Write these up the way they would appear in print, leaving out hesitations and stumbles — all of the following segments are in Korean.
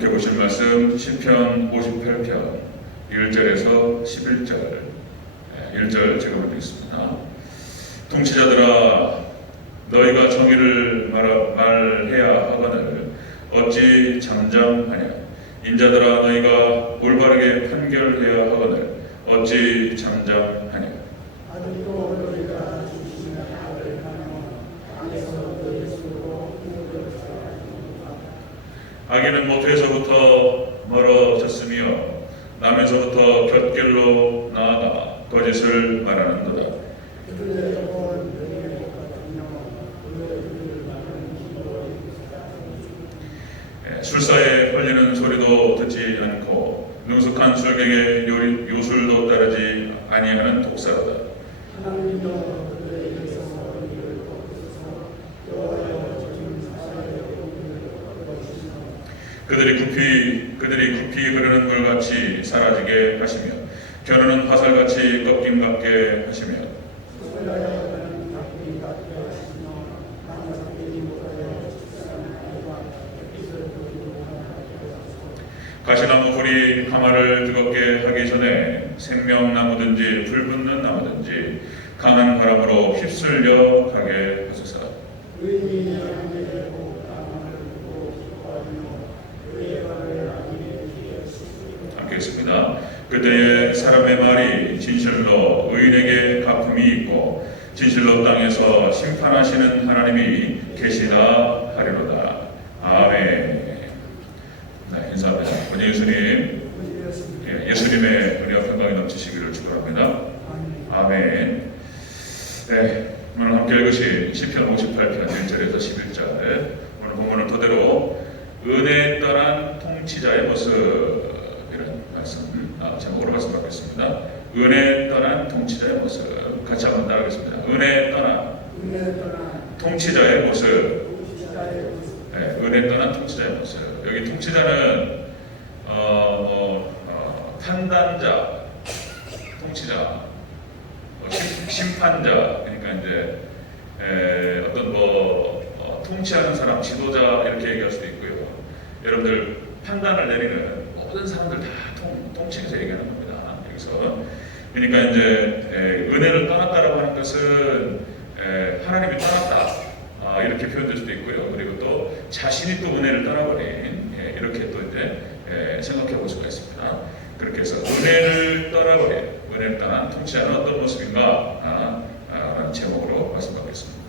함께 보실 말씀 시편 58편 1절에서 11절 1절 제가 보겠습니다. 통치자들아 너희가 정의를 말해야 하거늘 어찌 잠잠하냐. 인자들아 너희가 올바르게 판결해야 하거늘 어찌 잠잠하냐. 아직도 너희가 주신 약을 하며 땅에서 너희 수로 악인은 모태에서부터 멀어졌으며 남에서부터 곁길로 나아가 거짓을 말하는도다. 그들의 영혼 너희의 것 같으며 그들을 말하는 힘으로 술사에 걸리는 소리도 듣지 않고 능숙한 술객의 요술도 따르지 아니하는 독사로다. 하나님이여 그들에게서 너희를 꺾으소서. 여호와여 저주는 사사의 영혼을 꺾으시며 그들이 급히 흐르는 물같이 사라지게 하시며 겨누는 화살같이 꺾임 같게 하시며 소멸하여 가는 닭이 같게 하시며 땅에서 깨지 못하여 식사하는 아이와 햇빛을 보지 못하게 하소서. 가시나무 풀이 가마를 뜨겁게 하기 전에 생명나무든지 불붙는 나무든지 강한 바람으로 휩쓸려 가게 하소서. 의인이 하나님의 복 땅을 보고 기뻐하며 그의 발을 악인의 길에 씻으리로다. 함께 있습니다. 그때에 사람의 말이 진실로 의인에게 갚음이 있고 진실로 땅에서 심판하시는 하나님이 계시다 하리로다. 아멘. 네, 인사합니다. 원희 예수님, 예수님의 은혜와 평강이 넘치시기를 축원합니다. 아멘. 네, 오늘 함께 읽으신 시편 58편 1절에서 11절 오늘 본문을 토대로 은혜에 떠난 통치자의 모습 이런 말씀 제목으로 말씀드리겠습니다. 은혜에 떠난 통치자의 모습 같이 한번 따라하겠습니다. 은혜에 떠난 통치자의 모습. 네, 은혜에 떠난 통치자의 모습. 여기 통치자는 판단자, 통치자, 심판자, 그러니까 이제 어떤 통치하는 사람, 지도자 이렇게 얘기할 수도 있고요. 여러분들 판단을 내리는 모든 사람들 다 통치해서 얘기하는 겁니다. 여기서 그러니까 이제 은혜를 떠났다라고 하는 것은 하나님이 떠났다 이렇게 표현될 수도 있고요. 그리고 또 자신이 또 은혜를 떠나버린 이렇게 또 이제 생각해 볼 수가 있습니다. 그렇게 해서 은혜를 떠난 통치자는 어떤 모습인가 라는 제목으로 말씀드리겠습니다.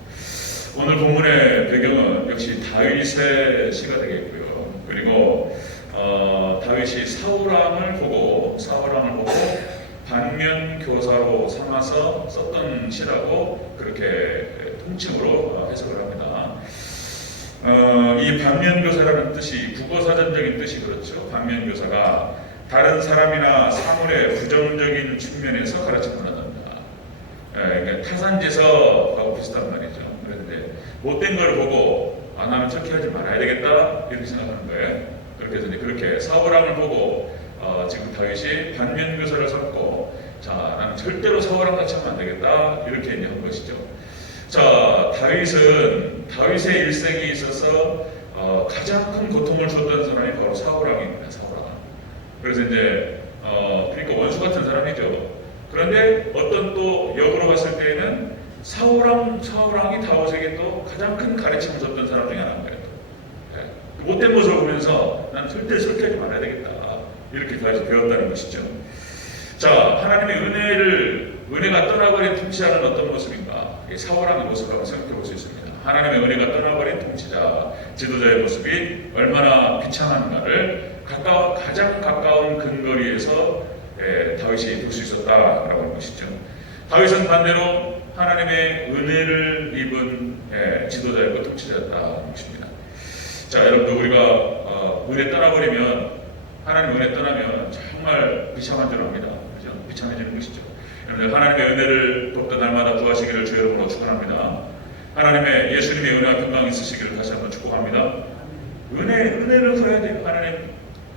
오늘 본문의 배경은 역시 다윗의 시가 되겠고요. 그리고 다윗이 사울왕을 보고 반면교사로 삼아서 썼던 시라고 그렇게 통칭으로 해석을 합니다. 이 반면교사라는 뜻이 국어사전적인 뜻이 그렇죠. 반면교사가 다른 사람이나 사물의 부정적인 측면에서 가르침을 한답니다. 그러니까 타산지서하고 비슷한 말이죠. 그런데 못된 걸 보고 나는 저렇게 하지 말아야 되겠다 이렇게 생각하는 거예요. 그렇게 해서 그렇게 사울왕을 보고 지금 다윗이 반면교사를 삼고 자 나는 절대로 사울왕 같이 하면 안 되겠다 이렇게 이제 한 것이죠. 자 다윗의 일생에 있어서 가장 큰 고통을 줬던 사람이 바로 사울왕입니다. 사울왕. 그래서 이제 그러니까 원수 같은 사람이죠. 그런데 어떤 또 역으로 봤을 때에는 사울왕이 다윗에게 또 가장 큰 가르침을 줬던 사람 중에 하나인 거예요. 못된 모습을 보면서 난 절대 저렇게 하지 말아야 되겠다 이렇게 다윗이 배웠다는 것이죠. 자 하나님의 은혜가 떠나버린 통치자는 어떤 모습인가? 사울왕의 모습을 한번 생각해 볼 수 있습니다. 하나님의 은혜가 떠나버린 통치자, 지도자의 모습이 얼마나 비참한가를 가장 가까운 근거리에서 다윗이 볼 수 있었다라고 하는 것이죠. 다윗은 반대로 하나님의 은혜를 입은 지도자였고 통치자였다는 것입니다. 자, 여러분들 우리가 은혜 떠나버리면 하나님 은혜 떠나면 정말 비참한 줄 압니다. 그죠? 비참해지는 것이죠. 여러분들 하나님의 은혜를 돕던 날마다 구하시기를 주 여러분으로 축원합니다. 하나님의 예수님의 은혜와 평강이 있으시기를 다시 한번 축복합니다. 은혜를 구해야 돼요. 하나님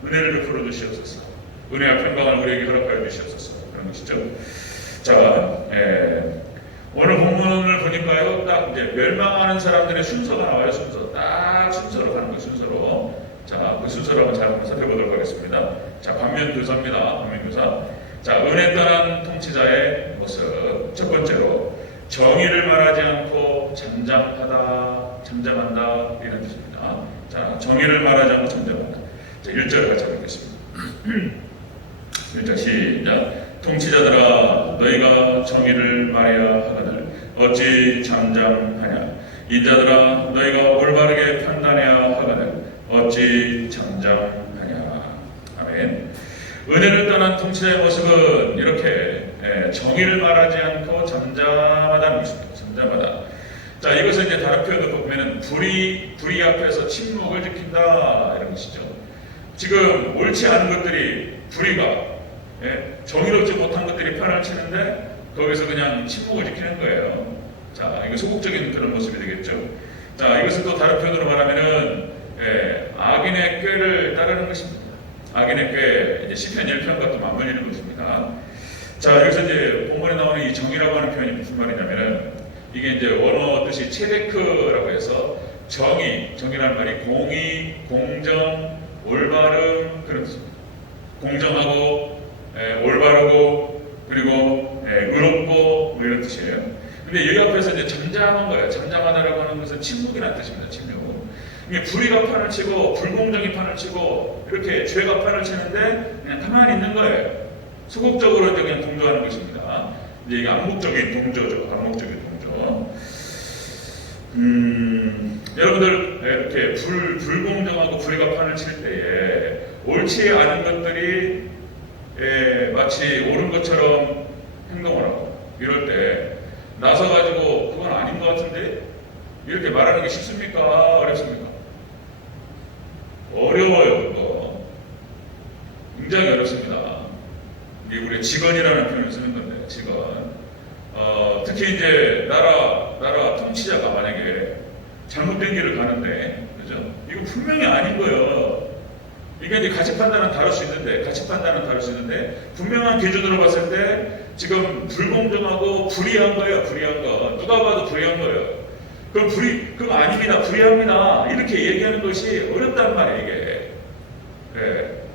은혜를 베풀어 주시옵소서. 은혜와 평강을 우리에게 허락하여 주시옵소서. 그런 것이죠. 자, 오늘 본문을 보니까요, 딱 이제 멸망하는 사람들의 순서가 나와요. 딱 순서로 가는 거예요. 순서로 자, 그 순서를 한번 잘 살펴보도록 하겠습니다. 자, 반면교사입니다. 반면교사. 자, 은혜 떠난 통치자의 모습. 첫 번째로 정의를 말하지 않고 잠잠한다 이런 뜻입니다. 자, 정의를 말하지 않고 잠잠한다. 자, 1절 같이 읽겠습니다. 1절 시작. 통치자들아 너희가 정의를 말해야 하거늘 어찌 잠잠하냐. 인자들아 너희가 올바르게 판단해야 하거늘 어찌 잠잠하냐. 아멘. 은혜를 떠난 통치자의 모습은 이렇게 정의를 말하지 않고 잠잠하다는 것입니다. 잠잠하다. 자, 이것은 이제 다른 표현도 보면은 불의 앞에서 침묵을 지킨다 이런 것이죠. 지금 옳지 않은 것들이 불의가 정의롭지 못한 것들이 판을 치는데 거기서 그냥 침묵을 지키는 거예요. 자, 이거 소극적인 그런 모습이 되겠죠. 자, 이것을 또 다른 표현으로 말하면은 악인의 꾀를 따르는 것입니다. 악인의 꾀, 이제 시편 1편과 또 맞물리는 것입니다. 자, 여기서 이제 본문에 나오는 이 정의라고 하는 표현이 무슨 말이냐면은 이게 이제 원어 뜻이 체데크라고 해서 정의라는 말이 공의, 공정, 올바름 그런 뜻입니다. 공정하고 올바르고 그리고 의롭고 뭐 이런 뜻이에요. 근데 여기 앞에서 이제 잠잠한 거예요. 잠잠하다라고 하는 것은 침묵이라는 뜻입니다. 침묵. 이게 불의가 판을 치고 불공정이 판을 치고 이렇게 죄가 판을 치는데 그냥 가만히 있는 거예요. 소극적으로 이제 그냥 동조하는 것입니다. 이제 이게 암묵적인 동조죠. 암묵적인 동조. 여러분들 이렇게 불공정하고 불의가 판을 칠 때에 옳지 않은 것들이 마치 옳은 것처럼 행동을 하고 이럴 때 나서가지고 그건 아닌 것 같은데 이렇게 말하는 게 쉽습니까? 어렵습니까? 어려워요. 그거 굉장히 어렵습니다. 이게 우리 직언이라는 표현을 쓰는 건데 직언. 특히 이제 나라 통치자가 만약에 잘못된 길을 가는데 그죠? 이거 분명히 아닌 거예요. 이게 이제 가치 판단은 다를 수 있는데 분명한 기준으로 봤을 때 지금 불공정하고 불의한 거예요. 불의한 거. 누가 봐도 불의한 거예요. 그럼 그거 아닙니다. 불의합니다. 이렇게 얘기하는 것이 어렵단 말이에요, 이게.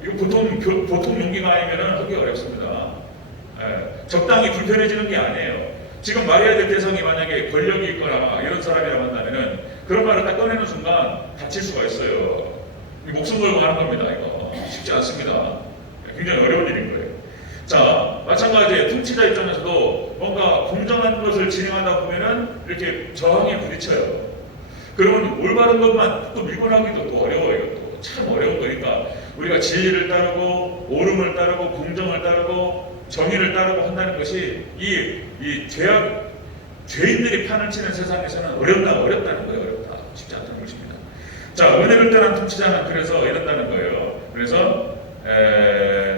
이거 보통 용기가 아니면 하기 어렵습니다. 적당히 불편해지는 게 아니에요. 지금 말해야 될 대상이 만약에 권력이 있거나 이런 사람이라고 한다면은 그런 말을 딱 꺼내는 순간 다칠 수가 있어요. 목숨 걸고 하는 겁니다, 이거. 쉽지 않습니다. 굉장히 어려운 일인 거예요. 자, 마찬가지에 통치자 입장에서도 뭔가 공정한 것을 진행하다 보면은 이렇게 저항에 부딪혀요. 그러면 올바른 것만 또 밀고 나기도 또 어려워요, 이것도. 참 어려운 거니까 우리가 진리를 따르고 옳음을 따르고 공정을 따르고 정의를 따르고 한다는 것이 이 죄인들이 판을 치는 세상에서는 어렵다는 거예요. 어렵다. 쉽지 않다는 것입니다. 자, 은혜를 떠난 통치자는 그래서 이런다는 거예요. 그래서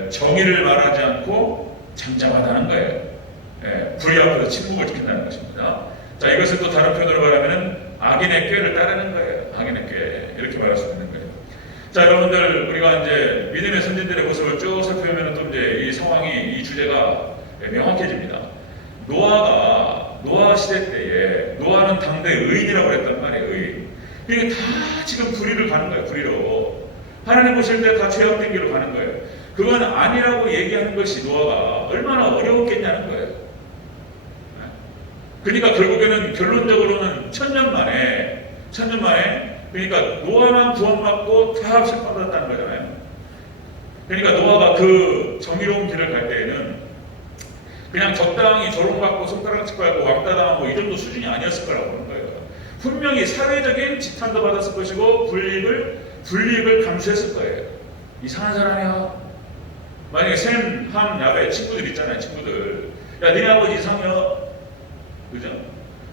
정의를 말하지 않고 잠잠하다는 거예요. 불의 앞에서 침묵을 지킨다는 것입니다. 자, 이것을 또 다른 표현으로 말하면 악인의 꾀를 따르는 거예요. 악인의 꾀 이렇게 말할 수 있는 거예요. 자, 여러분들 우리가 이제 믿음의 선진들의 모습을 쭉 살펴보면 또 이제 이 상황이 이 주제가 명확해집니다. 노아 시대 때에 노아는 당대 의인이라고 그랬단 말이에요. 의인. 이게 다 지금 불의를 가는 거예요. 불의로. 하나님 보실 때 다 죄악된 길로 가는 거예요. 그건 아니라고 얘기하는 것이 노아가 얼마나 어려웠겠냐는 거예요. 그러니까 결국에는 결론적으로는 천년 만에 그러니까 노아만 구원받고 다 합식받았다는 거잖아요. 그러니까 노아가 그 정의로운 길을 갈 때에는 그냥 적당히 조롱받고 손가락 짚고 왕따 당하고 이 정도 수준이 아니었을 거라고 하는 거예요. 분명히 사회적인 지탄도 받았을 것이고 불이익을 감수했을 거예요. 이상한 사람이야. 만약에 셈, 함, 야베 친구들 있잖아요. 친구들. 야, 니네 아버지 이상해요. 그죠?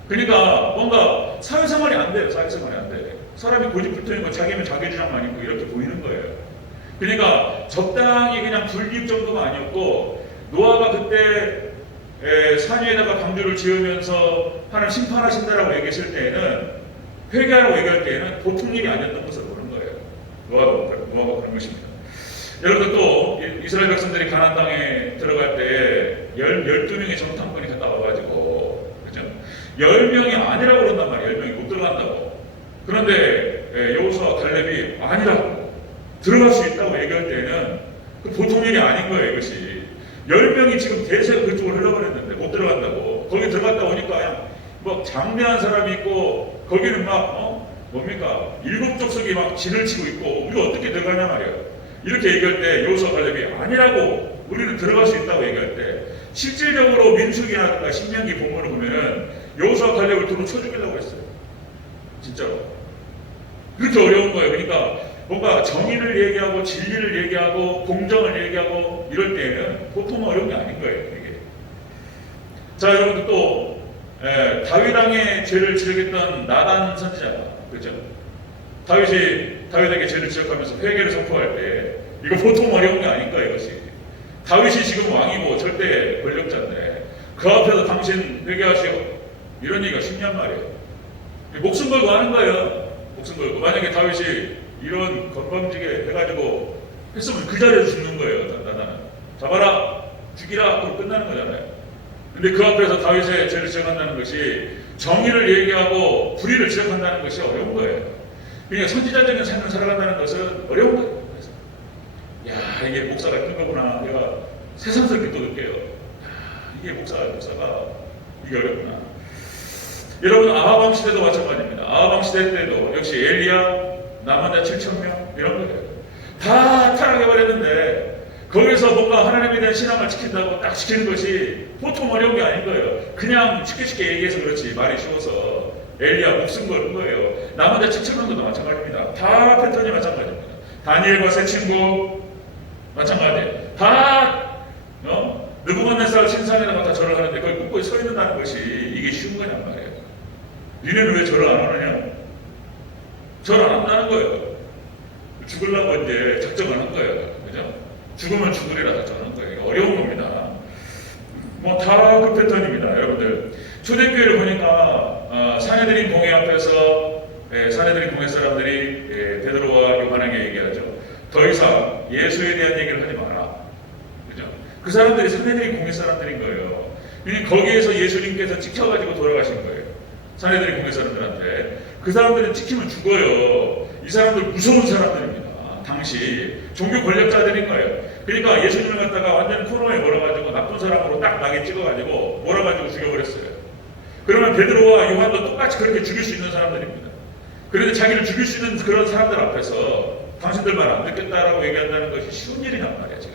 그러니까 뭔가 사회생활이 안 돼요. 사회생활이 안 돼. 사람이 고집불통인 거 자기면 자기 주장만 있고 이렇게 보이는 거예요. 그러니까 적당히 그냥 불이익 정도가 아니었고 노아가 그때 산 위에다가 방주를 지으면서 하나님 심판하신다라고 얘기했을 때에는 회개하라고 얘기할 때에는 보통 일이 아니었던 것을 보는 거예요. 노아가 그런 것입니다. 여러분 또 이스라엘 백성들이 가나안 땅에 들어갈 때 12명의 정탐꾼이 갔다 와가지고 그죠? 10명이 아니라고 그런단 말이에요. 10명이 못 들어간다고. 그런데 여호수아와 갈렙이 아니라고 들어갈 수 있다고 얘기할 때는 그 보통 일이 아닌 거예요. 이것이 10명이 지금 대세가 그쪽으로 흘러버렸는데 못 들어간다고. 거기 들어갔다 오니까 그냥 뭐 장대한 사람이 있고 거기는 막 뭡니까 일곱 족속이 막 진을 치고 있고 우리가 어떻게 들어가냐 말이에요. 이렇게 얘기할 때 여호수아 갈렙이 아니라고, 우리는 들어갈 수 있다고 얘기할 때 실질적으로 민수기나 신명기 본문을 보면은 여호수아 갈렙을 도로 쳐 죽이려고 했어요. 진짜로. 그렇게 어려운 거예요. 그러니까 뭔가 정의를 얘기하고 진리를 얘기하고 공정을 얘기하고 이럴 때에는 보통 어려운 게 아닌 거예요. 이게. 자, 여러분들 또 다윗 왕의 죄를 지적했던 나단 선지자, 그렇죠? 다윗에게 죄를 지적하면서 회개를 선포할 때 이거 보통 어려운 게 아닌 거예요. 이것이. 다윗이 지금 왕이고 절대 권력자인데 그 앞에서 당신 회개하시오, 이런 얘기가 쉽냔 말이에요. 목숨 걸고 하는 거예요. 목숨 걸고. 만약에 다윗이 이런 건방지게 해가지고 했으면 그 자리에서 죽는 거예요. 나는 잡아라, 죽이라, 그럼 끝나는 거잖아요. 근데 그 앞에서 다윗의 죄를 지적한다는 것이 정의를 얘기하고 불의를 지적한다는 것이 어려운 거예요. 그러니까 선지자적인 삶을 살아간다는 것은 어려운 거예요. 그래서 야, 이게 목사가 큰 거구나. 내가 새삼스럽게 또 느껴요. 야, 이게 목사가 이게 어렵구나. 여러분, 아하방 시대도 마찬가지입니다. 아하방 시대 때도 역시 엘리야, 남은 자 7,000명 이런 거예요. 다 타락해버렸는데 거기서 뭔가 하나님에 대한 신앙을 지킨다고 딱 지키는 것이 보통 어려운 게 아닌 거예요. 그냥 쉽게 얘기해서 그렇지 말이 쉬워서 엘리야 목숨 걸은 거예요. 남은 자 7,000명도 마찬가지입니다. 다 패턴이 마찬가지입니다. 다니엘과 세 친구 마찬가지. 다 느부갓네살 신상에다가 다 절을 하는데 거기 꿋꿋이 서 있는다는 것이 이게 쉬운 거냔 말이에요. 니네는 왜 절을 안 하느냐? 절 안 한다는 거예요. 죽으려고 이제 작정을 한 거예요. 그죠? 죽으면 죽으리라 작정하는 거예요. 이게 어려운 겁니다. 뭐 다 그 패턴입니다. 여러분들. 초대교회를 보니까 사내들인 공회 앞에서 사내들인 공회 사람들이 베드로와 요한에게 얘기하죠. 더 이상 예수에 대한 얘기를 하지 마라. 그죠? 그 사람들이 사내들인 공회 사람들인 거예요. 그러니까 거기에서 예수님께서 찍혀가지고 돌아가신 거예요. 사내들인 공회 사람들한테. 그 사람들은 찍히면 죽어요. 이 사람들 무서운 사람들입니다. 당시 종교 권력자들인 거예요. 그러니까 예수님을 갖다가 완전 코너에 몰아가지고 나쁜 사람으로 딱 나게 찍어가지고 몰아가지고 죽여버렸어요. 그러면 베드로와 요한도 똑같이 그렇게 죽일 수 있는 사람들입니다. 그런데 자기를 죽일 수 있는 그런 사람들 앞에서 당신들 말 안 듣겠다라고 얘기한다는 것이 쉬운 일이란 말이에요. 지금.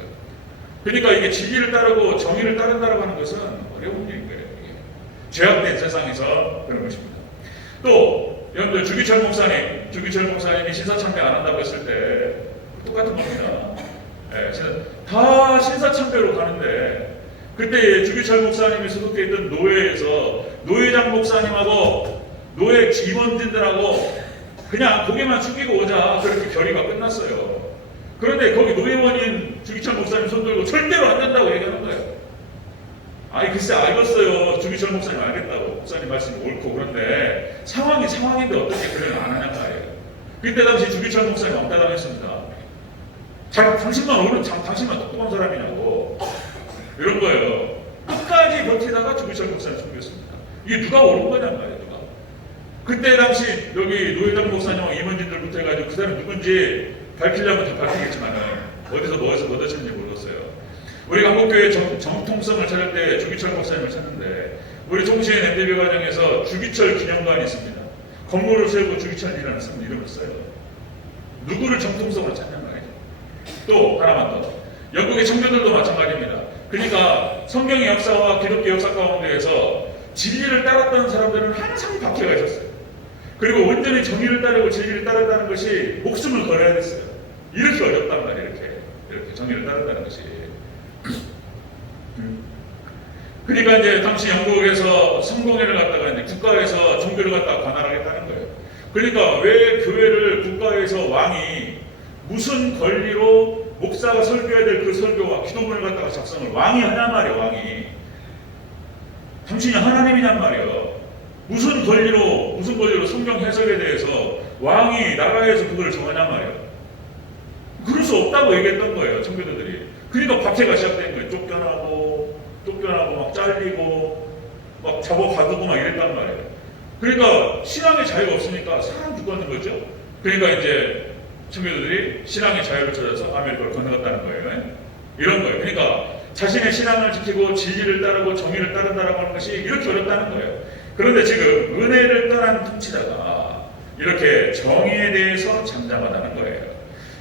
그러니까 이게 진리를 따르고 정의를 따른다라고 하는 것은 어려운 일인 거예요. 이게. 죄악된 세상에서 그런 것입니다. 또 여러분들 주기철 목사님이 신사참배 안 한다고 했을 때 똑같은 겁니다. 다 신사참배로 가는데 그때 주기철 목사님이 소속돼 있던 노회에서 노회장 목사님하고 노회 임원진들하고 그냥 고개만 숙이고 오자, 그렇게 결의가 끝났어요. 그런데 거기 노회원인 주기철 목사님 손들고 절대로 안 된다고 얘기하는 거예요. 아니 글쎄 알겠어요. 주기철 목사님 알겠다고. 목사님 말씀이 옳고. 그런데 상황이 상황인데 어떻게 그래요? 안 하냐 말이에요. 그때 당시 주기철 목사님 왕따당했습니다. 당신만 똑똑한 사람이냐고. 이런 거예요. 끝까지 버티다가 주기철 목사님 죽였습니다. 이게 누가 옳은 거냔 말이에요. 누가. 그때 당시 여기 노회장 목사님과 임원진들부터 해가지고 그 사람이 누군지 밝히려면 다 밝히겠지만 어디서 뭐 얻으셨는지 모르겠어요. 우리 한국교회 정통성을 찾을 때 주기철 목사님을 찾는데 우리 총시의 엠디비 과정에서 주기철 기념관이 있습니다. 건물을 세우고 주기철이라는 이름을 써요. 누구를 정통성으로 찾냐 말이에요. 또 하나만 더. 영국의 청교들도 마찬가지입니다. 그러니까 성경의 역사와 기독교 역사 가운데에서 진리를 따랐던 사람들은 항상 박해가 있었어요. 그리고 온전히 정의를 따르고 진리를 따른다는 것이 목숨을 걸어야 됐어요. 이렇게 어렵단 말이에요. 이렇게 정의를 따른다는 것이. 그러니까 이제 당시 영국에서 성공회를 갖다가 이제 국가에서 종교를 갖다가 관할하겠다는 거예요. 그러니까 왜 교회를 국가에서 왕이 무슨 권리로 목사가 설교해야 될 그 설교와 기도문을 갖다가 작성을 왕이 하냔 말이에요. 왕이. 당신이 하나님이냔 말이에요. 무슨 권리로 성경 해석에 대해서 왕이 나라에서 그걸 정하냔 말이에요. 그럴 수 없다고 얘기했던 거예요. 청교도들이. 그러니까 박해가 시작된 거예요. 쫓겨나고 막 잘리고 막 잡아가두고 막 이랬단 말이에요. 그러니까 신앙의 자유가 없으니까 사람 죽었는 거죠. 그러니까 이제 청교도들이 신앙의 자유를 찾아서 아메리카를 건너갔다는 거예요. 이런 거예요. 그러니까 자신의 신앙을 지키고 진리를 따르고 정의를 따른다라고 하는 것이 이렇게 어렵다는 거예요. 그런데 지금 은혜를 떠난 통치자가 이렇게 정의에 대해서 잠잠하다는 거예요.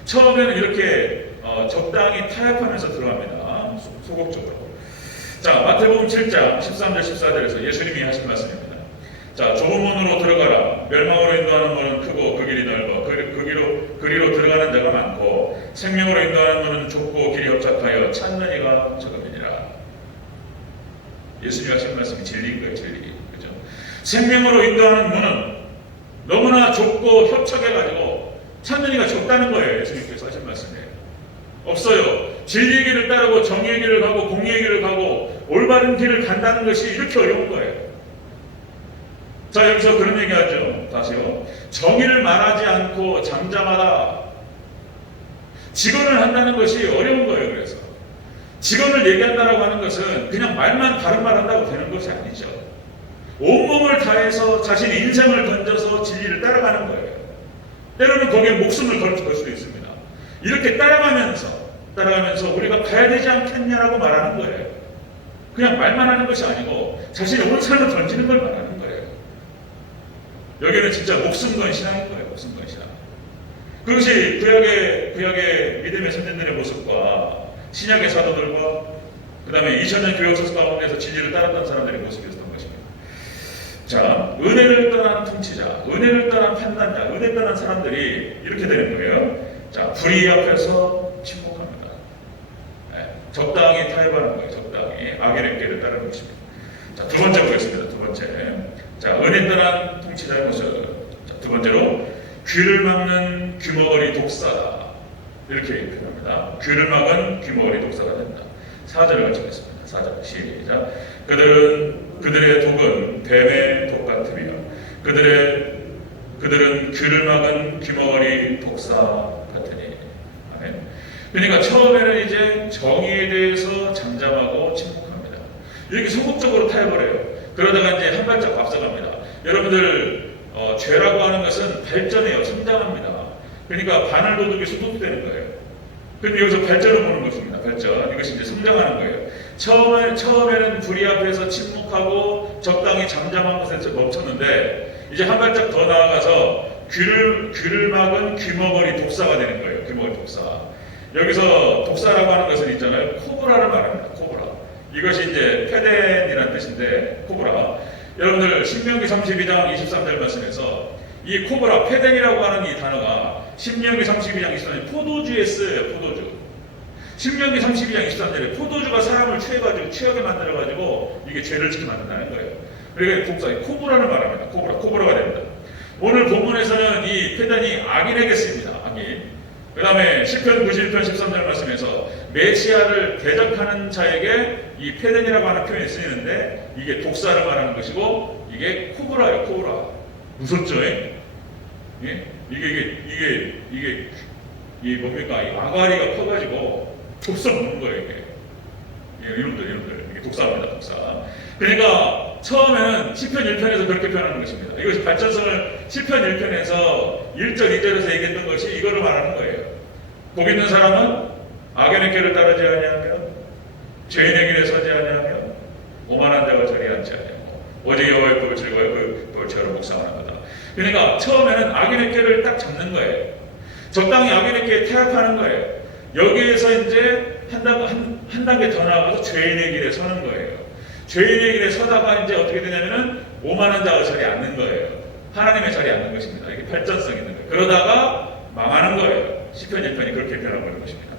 처음에는 이렇게 적당히 타협하면서 들어갑니다. 소극적으로. 자, 마태복음 7장 13절 14절에서 예수님이 하신 말씀입니다. 자, 좁은 문으로 들어가라. 멸망으로 인도하는 문은 크고 그 길이 넓어 그 길로 들어가는 자가 많고 생명으로 인도하는 문은 좁고 길이 협착하여 찾는 이가 적음이니라. 예수님이 하신 말씀이 진리인 거예요. 진리. 그죠? 생명으로 인도하는 문은 너무나 좁고 협착해가지고 찾는 이가 적다는 거예요. 예수님께서 하신 말씀이에요. 없어요. 진리의 길을 따르고 정의의 길을 가고 공의의 길을 가고 올바른 길을 간다는 것이 이렇게 어려운 거예요. 자, 여기서 그런 얘기하죠. 다시요. 정의를 말하지 않고 잠잠하다. 직언을 한다는 것이 어려운 거예요. 그래서 직언을 얘기한다라고 하는 것은 그냥 말만 바른 말 한다고 되는 것이 아니죠. 온몸을 다해서 자신의 인생을 던져서 진리를 따라가는 거예요. 때로는 거기에 목숨을 걸 수도 있습니다. 이렇게 따라가면서 우리가 가야 되지 않겠냐라고 말하는 거예요. 그냥 말만 하는 것이 아니고 자신의 온 삶을 던지는 걸 말하는 거예요. 여기는 진짜 목숨 건 신앙인 거예요. 목숨 건 신앙. 그것이 구약의 믿음의 선진들의 모습과 신약의 사도들과 그 다음에 2000년 교회 역사 가운데서 진리를 따랐던 사람들의 모습이었던 것입니다. 자, 은혜를 떠난 통치자, 은혜를 떠난 판단자, 은혜를 떠난 사람들이 이렇게 되는 거예요. 자, 불의 앞에서 침묵합니다. 네, 적당히 타협하는 거예요. 적당히 악인의 길을 따르는 것입니다. 자, 두 번째 보겠습니다. 두 번째. 자, 은혜 떠난 통치자의 모습. 자, 두 번째로 귀를 막는 귀머거리 독사다. 이렇게 표현합니다. 귀를 막은 귀머거리 독사가 된다. 4절을 같이 보겠습니다. 4절 시작. 그들의 독은 뱀의 독 같으며 그들은 귀를 막은 귀머거리 독사 같으니. 아멘. 그러니까 처음에는 이제 정의에 대해서 잠잠하고 침묵합니다. 이렇게 소극적으로 타협을 해요. 그러다가 이제 한 발짝 앞서갑니다. 여러분들 죄라고 하는 것은 발전해요. 성장합니다. 그러니까 바늘 도둑이 소독되는 거예요. 근데 여기서 발전을 보는 것입니다. 발전. 이것이 이제 성장하는 거예요. 처음에는 불의 앞에서 침묵하고 적당히 잠잠한 것에서 멈췄는데 이제 한 발짝 더 나아가서 귀를 막은 귀머거리 독사가 되는 거예요. 귀머거리 독사. 여기서 독사라고 하는 것은 있잖아요. 코브라를 말합니다. 코브라. 이것이 이제 페덴이라는 뜻인데 코브라. 여러분들 신명기 32장 23절 말씀에서 이 코브라, 페덴이라고 하는 이 단어가 신명기 32장 23절 포도주에 쓰여요. 포도주. 신명기 32장 23절에 포도주가 사람을 취하게 만들어가지고 이게 죄를 짓게 만든다는 거예요. 그러니까 독사, 코브라를 말합니다. 코브라가 됩니다. 오늘 본문에서는 이 페덴이 악인에게 씁니다. 악인. 그 다음에 시편 91편 13절 말씀에서 메시아를 대적하는 자에게 이 페덴이라고 하는 표현이 쓰이는데 이게 독사를 말하는 것이고 이게 코브라예요. 코브라. 무섭죠? 예? 이게 뭡니까? 이 아가리가 커가지고 독사 먹는 거예요. 이게. 이놈들 이게 독사입니다. 독사. 그러니까 처음에는 시편 1편에서 그렇게 표현하는 것입니다. 이것이 발전성을 시편 1편에서 1절 2절에서 얘기했던 것이 이거를 말하는 거예요. 복 있는 사람은 악인의 길을 따르지 아니하며 죄인의 길에 서지 아니하며 오만한 자가 저리 앉지 아니하고 오직 여호와의 법을 즐거워하여 그 법을 죄로 묵상하는 거다. 그러니까 처음에는 악인의 길을 딱 잡는 거예요. 적당히 악인의 길에 타협하는 거예요. 여기에서 이제 한 단계 더 나아가서 죄인의 길에 서는 거예요. 죄인의 길에 서다가 이제 어떻게 되냐면은 오만한 자가 자리에 앉는 거예요. 하나님의 자리에 앉는 것입니다. 이게 발전성이 있는 거예요. 그러다가 망하는 거예요. 시편 1편이 그렇게 표현하고 있는 것입니다.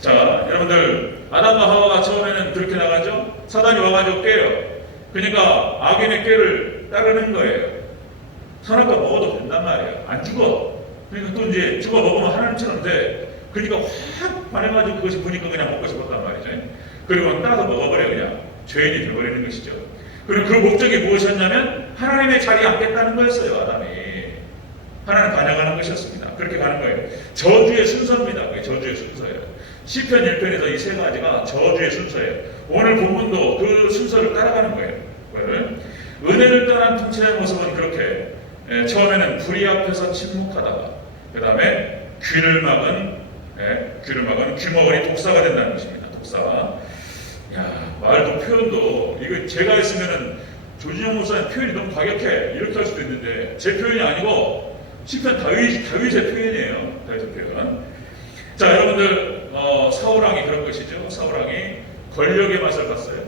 자, 여러분들 아담과 하와가 처음에는 그렇게 나가죠. 사단이 와가지고 깨요. 그러니까 악인의 꾀를 따르는 거예요. 선악과 먹어도 된단 말이에요. 안 죽어. 그러니까 또 이제 죽어 먹으면 하나님처럼 돼. 그러니까 확 반해가지고 그것이 보니까 그냥 먹고 싶었단 말이죠. 그리고 따서 먹어버려 그냥. 죄인이 되어버리는 것이죠. 그리고 그 목적이 무엇이었냐면 하나님의 자리에 앉겠다는 거였어요. 아담이. 하나님 반영하는 것이었습니다. 그렇게 가는 거예요. 저주의 순서입니다. 그게 저주의 순서예요. 시편 1편에서 이 세 가지가 저주의 순서예요. 오늘 본문도 그 순서를 따라가는 거예요. 은혜를 떠난 통치의 모습은 그렇게 처음에는 불의 앞에서 침묵하다가 그 다음에 귀를 막은 귀머거리 독사가 된다는 것입니다. 독사. 야, 말도 표현도 이거 제가 했으면은 조진영 목사님 표현이 너무 과격해 이렇게 할 수도 있는데 제 표현이 아니고 시편 다윗의 표현이에요. 다윗의 표현. 자, 여러분들 사울왕이 그런 것이죠. 사울왕이 권력의 맛을 봤어요.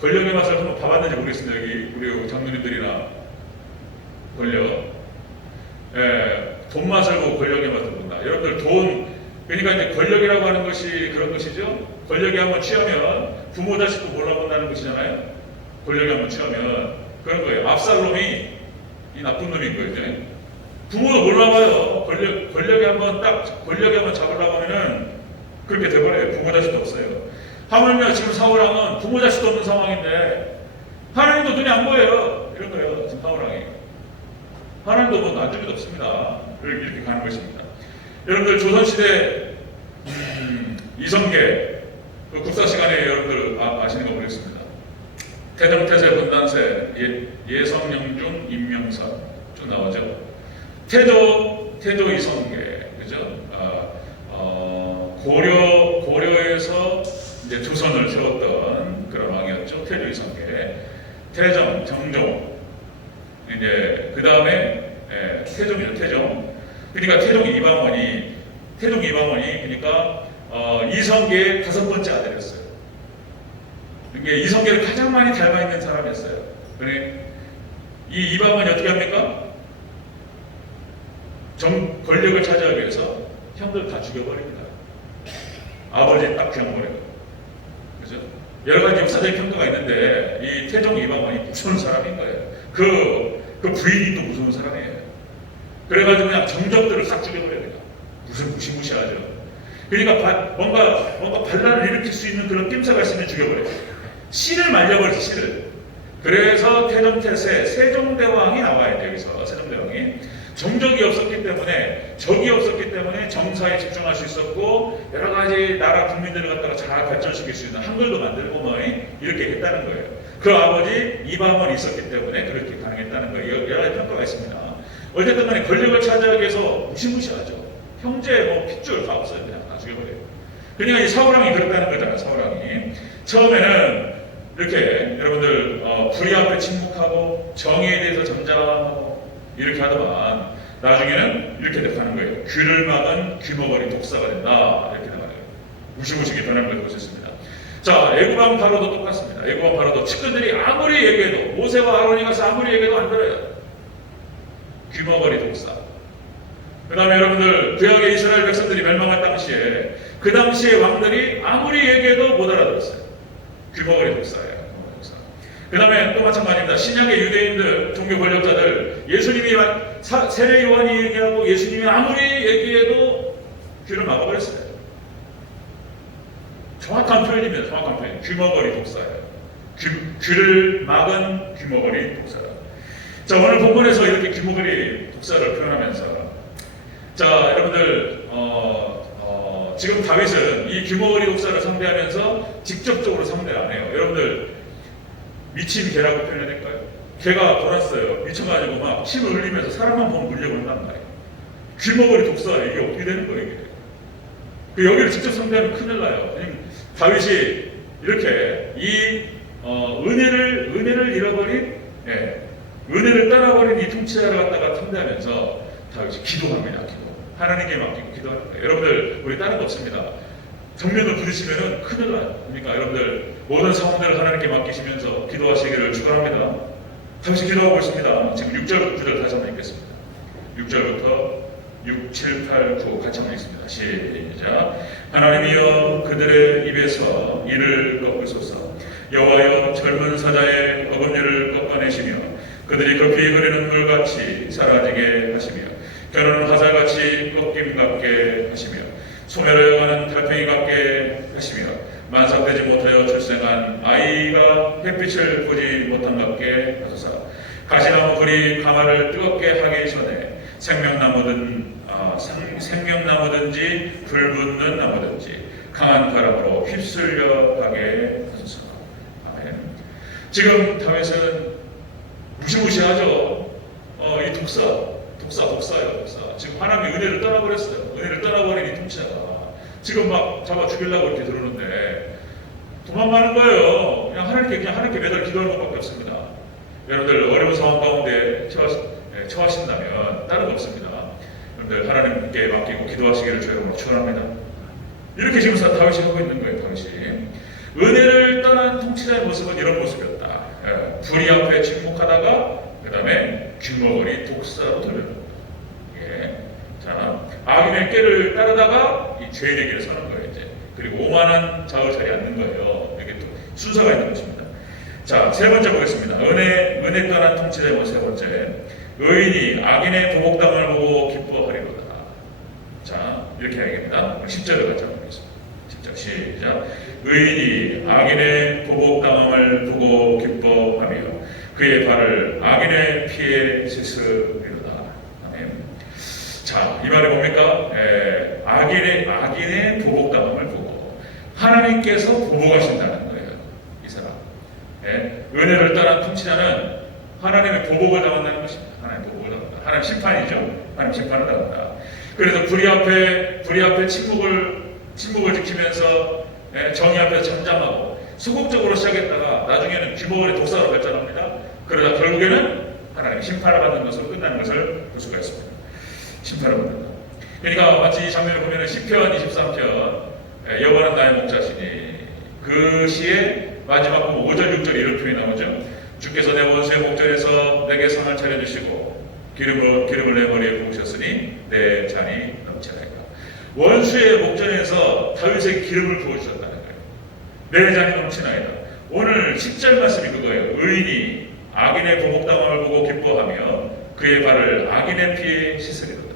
권력의 맛을 한번 봐봤는지 모르겠습니다. 여기 우리 장로님들이나 권력. 돈 맛을 보고 권력의 맛을 본다. 여러분들 그러니까 이제 권력이라고 하는 것이 그런 것이죠. 권력에 한번 취하면 부모 자식도 몰라본다는 것이잖아요. 권력에 한번 취하면 그런 거예요. 압살롬이 이 나쁜 놈인 거예요. 이제. 부모도 몰라봐요. 권력에 한번 잡으려고 하면은 그렇게 돼버려요. 부모 자식도 없어요. 하물며 지금 사울왕은 부모 자식도 없는 상황인데 하나님도 눈이 안 보여요. 이런 거예요. 지금 사울왕이. 하나님도 뭐 놔줄 일 없습니다. 이렇게 가는 것입니다. 여러분들 조선시대 이성계 그 국사 시간에 여러분들 아시는 거 모르겠습니다. 태정태세 분단세 예성영중 임명사 쭉 나오죠. 태조 이성계 그죠? 고려에서 이제 조선을 세웠던 그런 왕이었죠. 태조 이성계, 태정, 정종 이제 그 다음에 태종이죠. 태종. 그러니까 태종 이방원이 그러니까 이성계의 5번째 아들이었어요. 그러니까 이성계를 가장 많이 닮아 있는 사람이었어요. 그러니 이 이방원이 어떻게 합니까? 권력을 차지하기 위해서 형들 다 죽여버립니다. 아버지 딱 죽여버려요. 그죠? 여러 가지 역사적인 평가가 있는데 이 태종 이방원이 무서운 사람인 거예요. 그 부인이 또 무서운 사람이에요. 그래가지고 그냥 정적들을 싹 죽여버려요. 그냥. 무슨 무시무시하죠. 그러니까 뭔가 반란을 일으킬 수 있는 그런 낌새가 있으면 죽여버려요. 씨를 말려버리죠. 씨를. 그래서 태정태세 세종대왕이 나와야 돼요. 여기서 세종대왕이 정적이 없었기 때문에 적이 없었기 때문에 정사에 집중할 수 있었고 여러 가지 나라 국민들을 갖다가 잘 발전시킬 수 있는 한글도 만들고 뭐 이렇게 했다는 거예요. 그 아버지 이방원이 있었기 때문에 그렇게 가능했다는 거예요. 여러 가지 평가가 있습니다. 어쨌든 간에 권력을 차지하기 위해서 무시무시하죠. 형제 뭐 핏줄 다 없어요. 그냥 다 죽여버려요. 그러니까 이 사울왕이 그랬다는 거잖아요. 사울왕이 처음에는 이렇게 여러분들 불의 앞에 침묵하고 정의에 대해서 잠잠하고 이렇게 하더만 나중에는 이렇게 하는 거예요. 귀를 막은 귀머거리 독사가 된다. 이렇게 나가요. 무시무시하게 변하는 걸 보셨습니다. 자, 애굽왕 바로도 똑같습니다. 애굽왕 바로도 측근들이 아무리 얘기해도 모세와 아론이 가서 아무리 얘기해도 안 들어요. 귀머거리 독사. 그 다음에 여러분들 구약의 이스라엘 백성들이 멸망할 당시에 그 당시의 왕들이 아무리 얘기해도 못 알아들었어요. 귀머거리 독사예요. 그 다음에 또 마찬가지입니다. 신약의 유대인들, 종교 권력자들, 예수님이 세례 요한이 얘기하고 예수님이 아무리 얘기해도 귀를 막아버렸어요. 정확한 표현입니다. 정확한 표현. 귀머거리 독사예요. 귀를 막은 귀머거리 독사. 자, 오늘 본문에서 이렇게 귀머거리 독사를 표현하면서 자, 여러분들 지금 다윗은 이 귀머거리 독사를 상대하면서 직접적으로 상대 안 해요. 여러분들 미친 개라고 표현해야 될까요? 개가 돌았어요. 미쳐가지고 막 침을 흘리면서 사람만 보면 물려고 한단 말이에요. 귀머거리 독사 이게 어떻게 되는 거예요? 이게? 그 여기를 직접 상대하면 큰일 나요. 다윗이 이렇게 이 은혜를 잃어버린 은혜를 떠나버린 이 통치자를 갖다가 상대하면서 다윗이 기도합니다. 하나님께 맡기고 기도하는 거예요. 여러분들 우리 다른 거 없습니다. 정면을 부딪히면은 큰일 나요. 그러니까 여러분들 모든 상황들을 하나님께 맡기시면서 기도하시기를 축원합니다. 다시 기도하고 있습니다. 지금 6절, 9절 다시 한번 읽겠습니다. 6절부터 6, 7, 8, 9 같이 한번 읽습니다. 시작. 하나님이여 그들의 입에서 이를 꺾으소서. 여호와여 젊은 사자의 어금니를 꺾어내시며 그들이 급히 흐르는 물같이 사라지게 하시며 겨누는 화살같이 꺾임 같게 하시며 소멸하여 가는 달팽이 같게 하시며 만삭되지 못하여 출생한 아이가 햇빛을 보지 못한 같게 하소서. 가시나무 불이 가마를 뜨겁게 하기 전에 생명나무든지 불붙는 나무든지 강한 바람으로 휩쓸려 가게 하소서. 아멘. 지금 다윗은 무시무시하죠. 이 독사예요, 독사. 지금 하나님의 은혜를 떠나버렸어요. 은혜를 떠나버린 이 통치자가 지금 막 잡아 죽이려고 이렇게 들어오는데 도망가는 거예요. 그냥 하나님께 매달 기도하는 것밖에 없습니다. 여러분들 어려운 상황 가운데 처하신다면 다른 거 없습니다. 여러분들 하나님께 맡기고 기도하시기를 저희가 축원합니다. 이렇게 지금 다윗이 하고 있는 거예요. 다윗이 은혜를 떠난 통치자의 모습은 이런 모습이었다. 불의 앞에 침묵하다가 그 다음에 귀머거리 독사로 돌려놓는다. 예. 자, 악인의 꾀를 따르다가 이 죄의 길에 서는 거예요. 이제. 그리고 오만한 자을 자리에 앉는 거예요. 이게 또 순서가 있는 것입니다. 자, 세 번째 보겠습니다. 은혜 떠난 통치자의 모습 세 번째. 의인이 악인의 보복당을 보고 기뻐하리로다. 자, 이렇게 이야기합니다. 10절을 같이 한번 보겠습니다. 10절 시작. 의인이 악인의 보복당함을 보고 기뻐하며 그의 발을 악인의 피에 씻으리로다. 아멘. 자, 이 말이 뭡니까? 악인의 보복당함을 보고 하나님께서 보복하신다는 거예요. 이 사람. 은혜를 떠난 통치자는 하나님의 보복을 당한다는 것입니다. 하나님의 보복을 당한다. 하나님 심판이죠. 하나님 심판을 당한다. 그래서 불의 앞에 침묵을 지키면서 정의 앞에서 잠잠하고 소극적으로 시작했다가 나중에는 귀머거리 독사로 발전합니다. 그러다 결국에는 하나님의 심판을 받는 것으로 끝나는 것을 볼 수가 있습니다. 심판을 받는다. 그러니까 마치 이 장면을 보면 시편 23편 여호와는 나의 목자시니 그 시의 마지막 5절 6절 이런 표현이 나오죠. 주께서 내 원수의 목전에서 내게 상을 차려주시고 기름을 내 머리에 부으셨으니 내 잔이 넘치나이다. 원수의 목전에서 다윗에게 기름을 부어주셨다는 거예요. 내 잔이 넘치나이다. 오늘 10절 말씀이 그거예요. 의인이 악인의 보복당함을 보고 기뻐하며 그의 발을 악인의 피에 씻으리로다.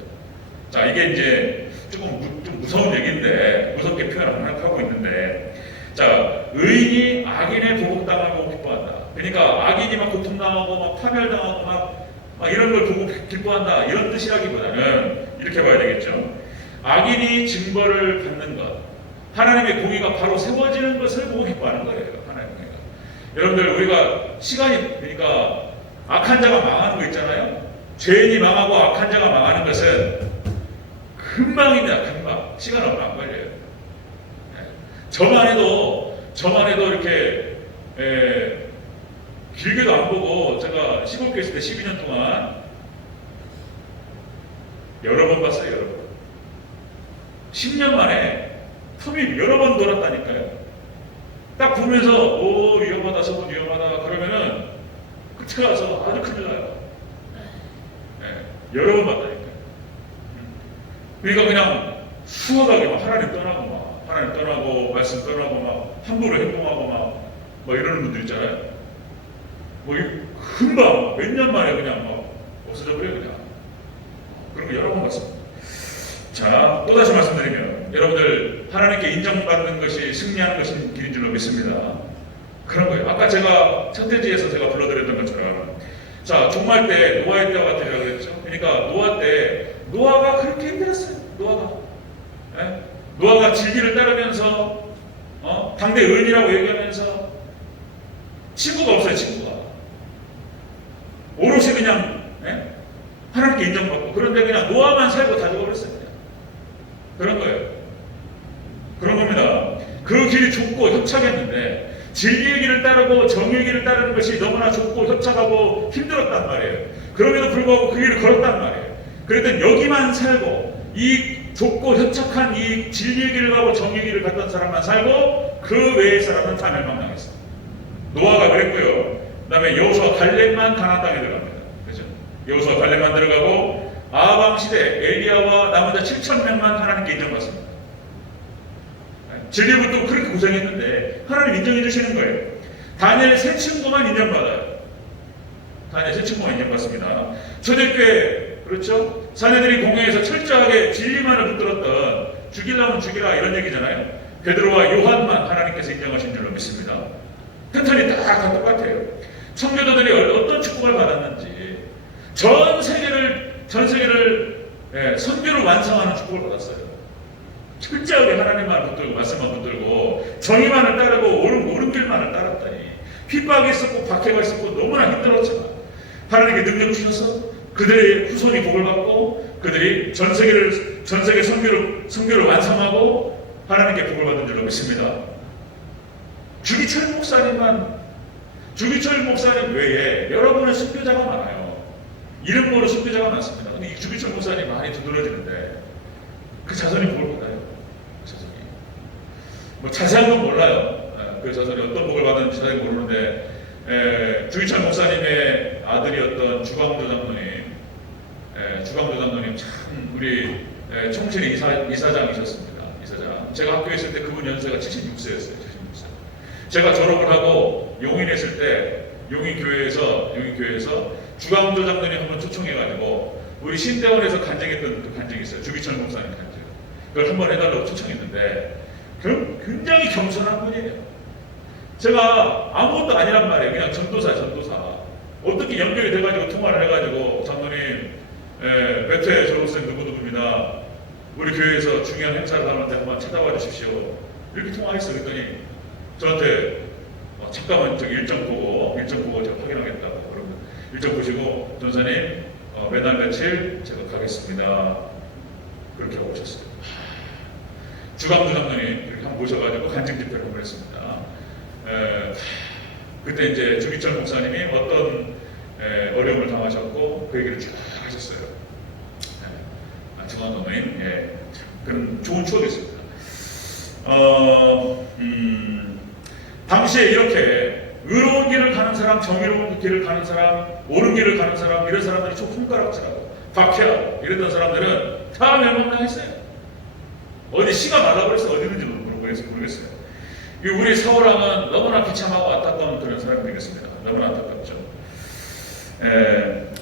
자, 이게 이제 좀 무서운 얘기인데 무섭게 표현을 하고 있는데, 자, 의인이 악인의 보복당함을 보고 기뻐한다. 그러니까 악인이 막 고통당하고 막 파멸당하고 막 이런 걸 보고 기뻐한다, 이런 뜻이라기보다는 이렇게 봐야 되겠죠. 악인이 징벌을 받는 것, 하나님의 공의가 바로 세워지는 것을 보고 기뻐하는 거예요. 하나님의 공의가. 여러분들, 우리가 시간이, 그러니까 악한 자가 망하는 거 있잖아요. 죄인이 망하고 악한 자가 망하는 것은 금방입니다. 금방. 시간 얼마 안 걸려요. 저만 해도 이렇게 길게도 안 보고 제가 시골교회 있을 때 12년 동안 여러 번 봤어요. 여러 번. 10년 만에 텀이 여러 번 돌았다니까요. 딱 보면서 위험하다, 저건 위험하다 그러면은 그때 가서 아주 큰일 나요. 여러 번 봤다니까요. 그러니까 그냥 수월하게 막 하나님 떠나고 말씀 떠나고 막 함부로 행동하고 막 이러는 분들 있잖아요. 금방 몇 년 만에 그냥 막 없어져 버려요. 그냥 그런 거 여러 번 봤습니다. 자, 또다시 말씀드리면 여러분들, 하나님께 인정받는 것이 승리하는 것인 길인 줄로 믿습니다. 그런 거예요. 아까 제가 첫대지에서 제가 불러드렸던 것처럼, 자, 종말 때 노아의 때와 같으리라고 그랬죠. 그러니까 노아 때 노아가 그렇게 힘들었어요. 노아가 진리를 따르면서 당대 의인이라고 얘기하면서 친구가 없어요. 친구가 오롯이 그냥 하나님께 인정받고, 그런데 그냥 노아만 살고 다 죽어버렸어요. 그런 거예요. 그런 겁니다. 그 길이 좁고 협착했는데 진리의 길을 따르고 정의의 길을 따르는 것이 너무나 좁고 협착하고 힘들었단 말이에요. 그럼에도 불구하고 그 길을 걸었단 말이에요. 그랬더니 여기만 살고 이 좁고 협착한 이 진리의 길을 가고 정의의 길을 갔던 사람만 살고 그 외의 사람은 다 멸망당했어요. 노아가 그랬고요. 그 다음에 여호수아 갈렙만 가나안 땅에 들어갑니다. 그렇죠? 여호수아 갈렙만 들어가고 아방 시대 엘리야와 남은 자 7,000명만 하나님께 인정받습니다. 진리부터 그렇게 고생했는데 하나님 인정해 주시는 거예요. 다니엘 세 친구만 인정받아요. 다니엘 세 친구만 인정받습니다. 초대교회, 그렇죠? 사내들이 공회에서 철저하게 진리만을 붙들었던, 죽이려면 죽이라 이런 얘기잖아요. 베드로와 요한만 하나님께서 인정하신 줄로 믿습니다. 패턴이 다 똑같아요. 청교도들이 어떤 축복을 받았는지 전 세계를 선교를 완성하는 축복을 받았어요. 철저하게 하나님만 붙들고 말씀만 붙들고 정의만을 따르고 옳은 길만을 따랐다니 핍박이 있었고 박해가 있었고 너무나 힘들었지만 하나님께 능력 주셔서 그들의 후손이 복을 받고 그들이 전 세계 선교를 완성하고 하나님께 복을 받은 줄로 믿습니다. 주기철 목사님 외에 여러분의 선교자가 많아요. 이름 모를 선교자가 많습니다. 근데 이 주기철 목사님 많이 두드러지는데 그 자손이 복을 받아요. 그 자손이. 뭐 자세한 건 몰라요. 그 자손이 어떤 복을 받는지 자세히 모르는데 주기철 목사님의 아들이었던 주광조 장로님 참 우리 총실 이사장이셨습니다. 이사장. 제가 학교에 있을 때 그분 연세가 76세였어요. 76세. 제가 졸업을 하고 용인에 있을 때 용인교회에서 주광조 장로님 한번 초청해가지고 우리 신대원에서 간증했던 그 간증이 있어요. 주기철 목사님 간증. 그걸 한번 해달라고 초청했는데 굉장히 겸손한 분이에요. 제가 아무것도 아니란 말이에요. 그냥 전도사. 어떻게 연결이 돼가지고 통화를 해가지고 장로님 베트의 졸업생 누구누구입니다. 우리 교회에서 중요한 행사를 하는데 한번 찾아와 주십시오. 이렇게 통화했어요. 그랬더니 저한테 잠깐만 저기 일정 보고 제가 확인하겠다고 그러면 일정 보시고 전사님 매달 며칠 제가 가겠습니다. 그렇게 하고 오셨어요. 주광조 장로님 이렇게 한번 모셔가지고 간증 집회를 한번 했습니다. 그때 이제 주기철 목사님이 어떤 어려움을 당하셨고 그 얘기를 쭉 하셨어요. 주광조님, 그런 좋은 추억이 있습니다. 당시에 이렇게 의로운 길을 가는 사람, 정의로운 길을 가는 사람, 옳은 길을 가는 사람, 이런 사람들이 좀 손가락질하고 박해하고 이랬던 사람들은 다 멸망당했어요. 어디 씨가 말라버려서 어디 있는지 모르겠어요. 우리 사울왕은 너무나 비참하고 안타까운 그런 사람이 되겠습니다. 너무나 안타깝죠.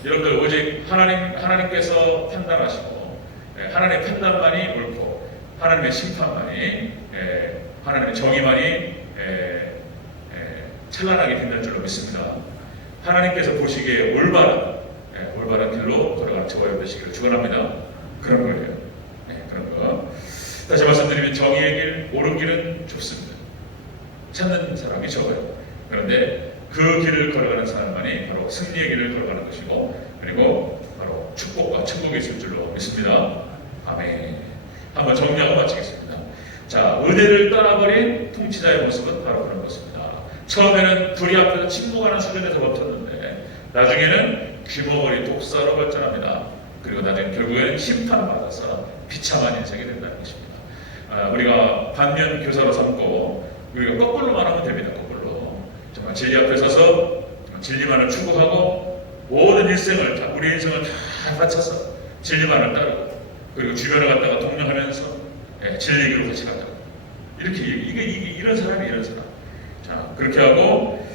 여러분들 오직 하나님께서 판단하시고 하나님의 판단만이 옳고 하나님의 심판만이 하나님의 정의만이 찬란하게 된다는 줄로 믿습니다. 하나님께서 보시기에 올바른 길로 걸어가는 저와 여러분 되시기를 축원합니다. 그런 거예요. 그런 거. 다시 말씀드리면 정의의 길, 옳은 길은 좁습니다. 찾는 사람이 적어요. 그런데 그 길을 걸어가는 사람만이 바로 승리의 길을 걸어가는 것이고 그리고 바로 축복과 천국이 있을 줄로 믿습니다. 아멘. 한번 정리하고 마치겠습니다. 자, 은혜를 떠나버린 통치자의 모습은 바로 그런 것입니다. 처음에는 불의 앞에서 침묵하는 수준에서 버텼는데 나중에는 귀머거리 독사로 발전합니다. 그리고 나중에 결국에는 심판을 받아서 비참한 인생이 된다는 것입니다. 우리가 반면 교사로 삼고 우리가 거꾸로 말하면 됩니다. 거꾸로 정말 진리 앞에 서서 진리만을 추구하고 모든 일생을 우리 인생을 다 바쳐서 진리만을 따르고 그리고 주변을 갖다가 동료하면서 진리 길로 같이 가자. 이렇게 이게 이런 사람이 이런 사람. 자 그렇게 하고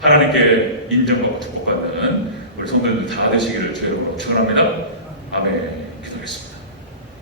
하나님께 인정받고 축복받는 우리 성도들 다 되시기를 주의 이름으로 축원합니다. 아멘. 기도하겠습니다.